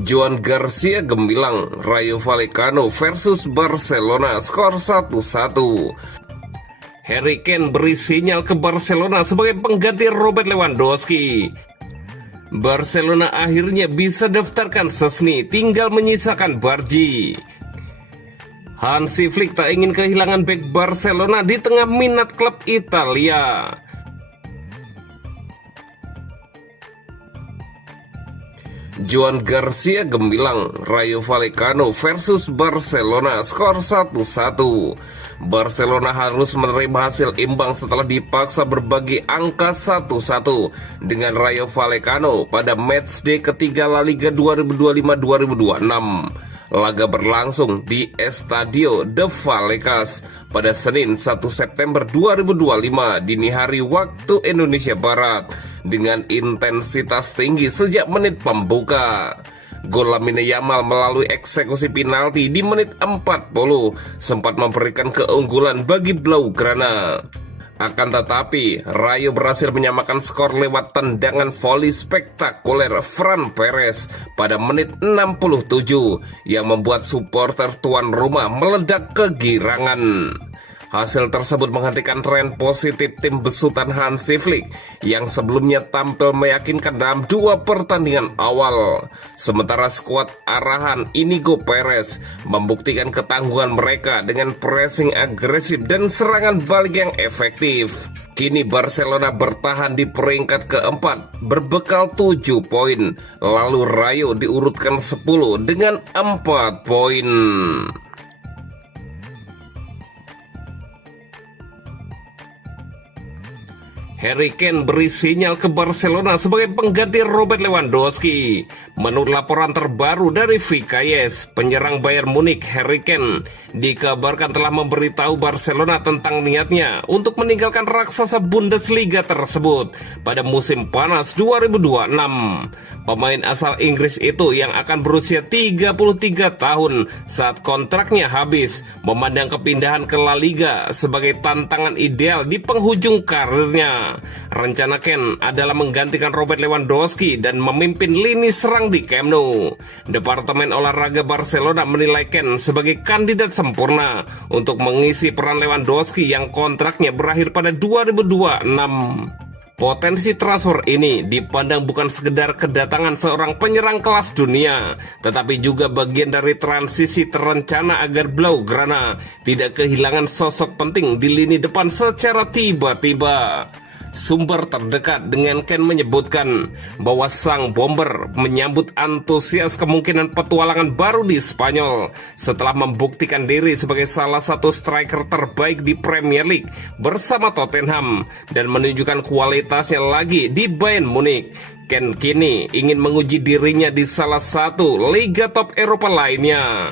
Joan Garcia gemilang, Rayo Vallecano versus Barcelona skor 1-1. Harry Kane beri sinyal ke Barcelona sebagai pengganti Robert Lewandowski. Barcelona akhirnya bisa daftarkan Szczęsny, tinggal menyisakan Bargi. Hansi Flick tak ingin kehilangan bek Barcelona di tengah minat klub Italia. Joan Garcia gemilang, Rayo Vallecano versus Barcelona skor 1-1. Barcelona harus menerima hasil imbang setelah dipaksa berbagi angka 1-1 dengan Rayo Vallecano pada matchday ketiga La Liga 2025-2026. Laga berlangsung di Estadio de Vallecas pada Senin 1 September 2025 dini hari waktu Indonesia Barat dengan intensitas tinggi sejak menit pembuka. Gol Lamine Yamal melalui eksekusi penalti di menit 40 sempat memberikan keunggulan bagi Blaugrana. Akan tetapi, Rayo berhasil menyamakan skor lewat tendangan voli spektakuler Fran Perez pada menit 67 yang membuat supporter tuan rumah meledak kegirangan. Hasil tersebut menghentikan tren positif tim besutan Hansi Flick yang sebelumnya tampil meyakinkan dalam 2 pertandingan awal. Sementara skuad arahan Inigo Perez membuktikan ketangguhan mereka dengan pressing agresif dan serangan balik yang efektif. Kini Barcelona bertahan di peringkat keempat berbekal 7 poin, lalu Rayo diurutkan 10 dengan 4 poin. Harry Kane beri sinyal ke Barcelona sebagai pengganti Robert Lewandowski. Menurut laporan terbaru dari VKS, penyerang Bayern Munich Harry Kane dikabarkan telah memberitahu Barcelona tentang niatnya untuk meninggalkan raksasa Bundesliga tersebut pada musim panas 2026. Pemain asal Inggris itu yang akan berusia 33 tahun saat kontraknya habis memandang kepindahan ke La Liga sebagai tantangan ideal di penghujung karirnya. Rencana Kane adalah menggantikan Robert Lewandowski dan memimpin lini serang di Camp Nou. Departemen olahraga Barcelona menilai Kane sebagai kandidat sempurna untuk mengisi peran Lewandowski yang kontraknya berakhir pada 2026. Potensi transfer ini dipandang bukan sekedar kedatangan seorang penyerang kelas dunia, tetapi juga bagian dari transisi terencana agar Blaugrana tidak kehilangan sosok penting di lini depan secara tiba-tiba. Sumber terdekat dengan Kane menyebutkan bahwa sang bomber menyambut antusias kemungkinan petualangan baru di Spanyol setelah membuktikan diri sebagai salah satu striker terbaik di Premier League bersama Tottenham dan menunjukkan kualitasnya lagi di Bayern Munich. Kane kini ingin menguji dirinya di salah satu liga top Eropa lainnya.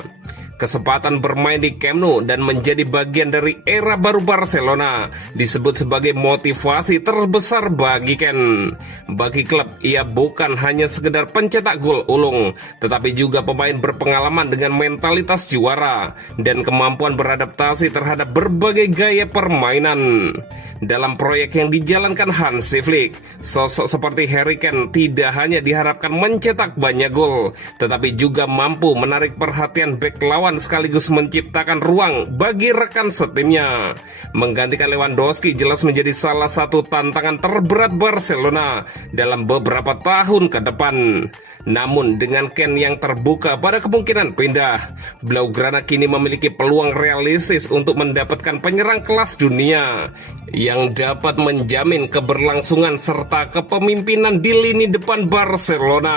Kesempatan bermain di Camp Nou dan menjadi bagian dari era baru Barcelona disebut sebagai motivasi terbesar bagi Kane. Bagi klub, ia bukan hanya sekedar pencetak gol ulung, tetapi juga pemain berpengalaman dengan mentalitas juara dan kemampuan beradaptasi terhadap berbagai gaya permainan. Dalam proyek yang dijalankan Hansi Flick, sosok seperti Harry Kane tidak hanya diharapkan mencetak banyak gol, tetapi juga mampu menarik perhatian bek lawan sekaligus menciptakan ruang bagi rekan setimnya. Menggantikan Lewandowski jelas menjadi salah satu tantangan terberat Barcelona dalam beberapa tahun ke depan. Namun dengan Kane yang terbuka pada kemungkinan pindah, Blaugrana kini memiliki peluang realistis untuk mendapatkan penyerang kelas dunia yang dapat menjamin keberlangsungan serta kepemimpinan di lini depan Barcelona.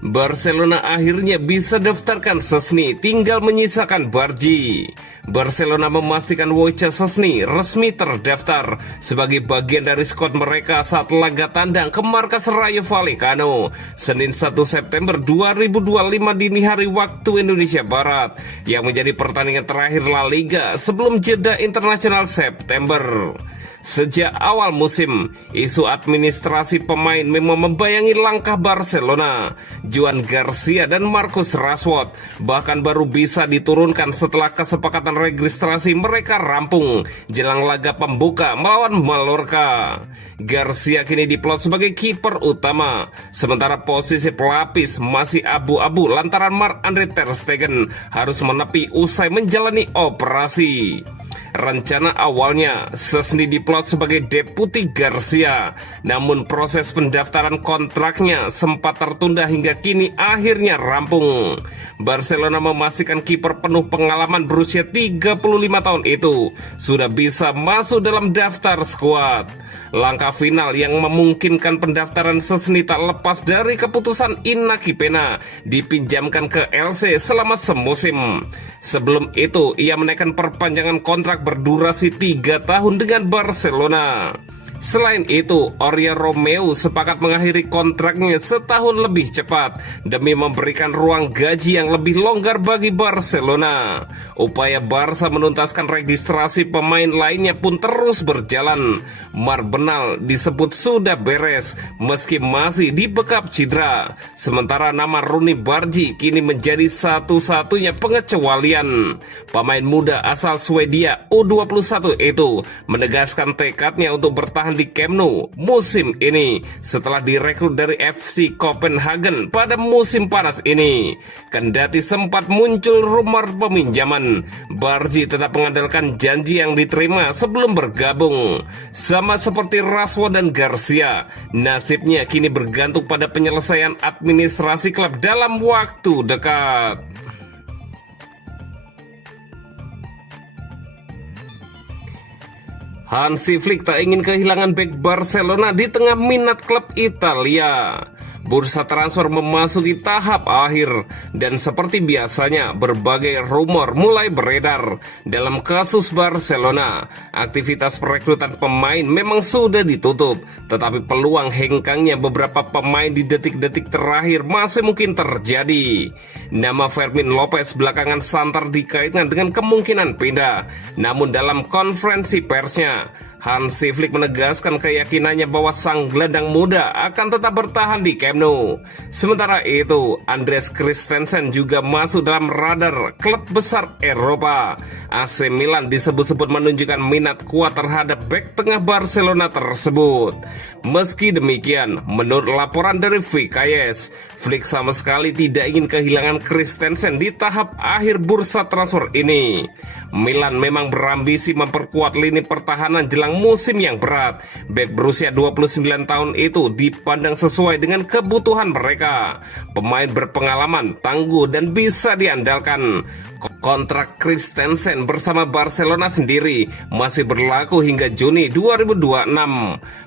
Barcelona akhirnya bisa daftarkan Szczęsny, tinggal menyisakan Bargi. Barcelona memastikan Wojciech Szczęsny resmi terdaftar sebagai bagian dari skuad mereka saat laga tandang ke markas Rayo Vallecano Senin 1 September 2025 dini hari waktu Indonesia Barat, yang menjadi pertandingan terakhir La Liga sebelum jeda internasional September. Sejak awal musim, isu administrasi pemain memang membayangi langkah Barcelona. Joan Garcia dan Marcus Rashford bahkan baru bisa diturunkan setelah kesepakatan registrasi mereka rampung jelang laga pembuka melawan Mallorca. Garcia kini diplot sebagai kiper utama, sementara posisi pelapis masih abu-abu lantaran Marc-Andre ter Stegen harus menepi usai menjalani operasi. Rencana awalnya Szczęsny diplot sebagai deputi Garcia, namun proses pendaftaran kontraknya sempat tertunda hingga kini akhirnya rampung. Barcelona memastikan kiper penuh pengalaman berusia 35 tahun itu sudah bisa masuk dalam daftar skuad. Langkah final yang memungkinkan pendaftaran Szczęsny tak lepas dari keputusan Inaki Pena dipinjamkan ke LC selama semusim. Sebelum itu, ia menaikkan perpanjangan kontrak berdurasi 3 tahun dengan Barcelona. Selain itu, Oriol Romeu sepakat mengakhiri kontraknya setahun lebih cepat demi memberikan ruang gaji yang lebih longgar bagi Barcelona. Upaya Barca menuntaskan registrasi pemain lainnya pun terus berjalan. Marbenal disebut sudah beres meski masih dibekap cedera. Sementara nama Rooney Bargi kini menjadi satu-satunya pengecualian. Pemain muda asal Swedia U21 itu menegaskan tekadnya untuk bertahan di Camp Nou musim ini setelah direkrut dari FC Copenhagen pada musim panas ini. Kendati sempat muncul rumor peminjaman, Bargi tetap mengandalkan janji yang diterima sebelum bergabung. Sama seperti Rashford dan Garcia, nasibnya kini bergantung pada penyelesaian administrasi klub dalam waktu dekat. Hansi Flick tak ingin kehilangan bek Barcelona di tengah minat klub Italia. Bursa transfer memasuki tahap akhir dan seperti biasanya berbagai rumor mulai beredar. Dalam kasus Barcelona, aktivitas perekrutan pemain memang sudah ditutup, tetapi peluang hengkangnya beberapa pemain di detik-detik terakhir masih mungkin terjadi. Nama Fermin Lopez belakangan santer dikaitkan dengan kemungkinan pindah. Namun dalam konferensi persnya, Hansi Flick menegaskan keyakinannya bahwa sang gelandang muda akan tetap bertahan di Camp Nou. Sementara itu, Andreas Christensen juga masuk dalam radar klub besar Eropa. AC Milan disebut-sebut menunjukkan minat kuat terhadap bek tengah Barcelona tersebut. Meski demikian, menurut laporan dari VKS, Flick sama sekali tidak ingin kehilangan Christensen di tahap akhir bursa transfer ini. Milan memang berambisi memperkuat lini pertahanan jelang musim yang berat. Bek berusia 29 tahun itu dipandang sesuai dengan kebutuhan mereka. Pemain berpengalaman, tangguh dan bisa diandalkan. Kontrak Christensen bersama Barcelona sendiri masih berlaku hingga Juni 2026.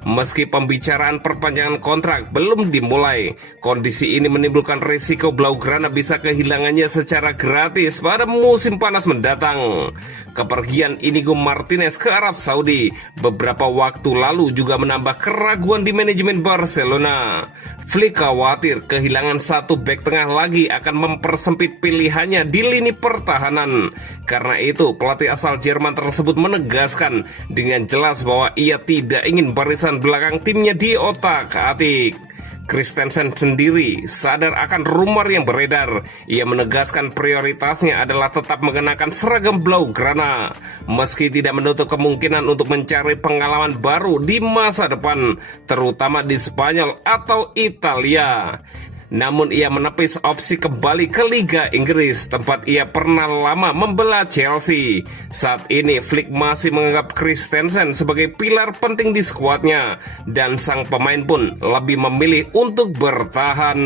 Meski pembicaraan perpanjangan kontrak belum dimulai, kondisi ini menimbulkan risiko Blaugrana bisa kehilangannya secara gratis pada musim panas mendatang. Kepergian Inigo Martinez ke Arab Saudi beberapa waktu lalu juga menambah keraguan di manajemen Barcelona. Flick khawatir kehilangan satu bek tengah lagi akan mempersempit pilihannya di lini pertahanan. Karena itu, pelatih asal Jerman tersebut menegaskan dengan jelas bahwa ia tidak ingin barisan belakang timnya diotak-atik. Christensen sendiri sadar akan rumor yang beredar. Ia menegaskan prioritasnya adalah tetap mengenakan seragam Blaugrana, meski tidak menutup kemungkinan untuk mencari pengalaman baru di masa depan, terutama di Spanyol atau Italia. Namun ia menepis opsi kembali ke Liga Inggris, tempat ia pernah lama membela Chelsea. Saat ini Flick masih menganggap Christensen sebagai pilar penting di skuadnya, dan sang pemain pun lebih memilih untuk bertahan.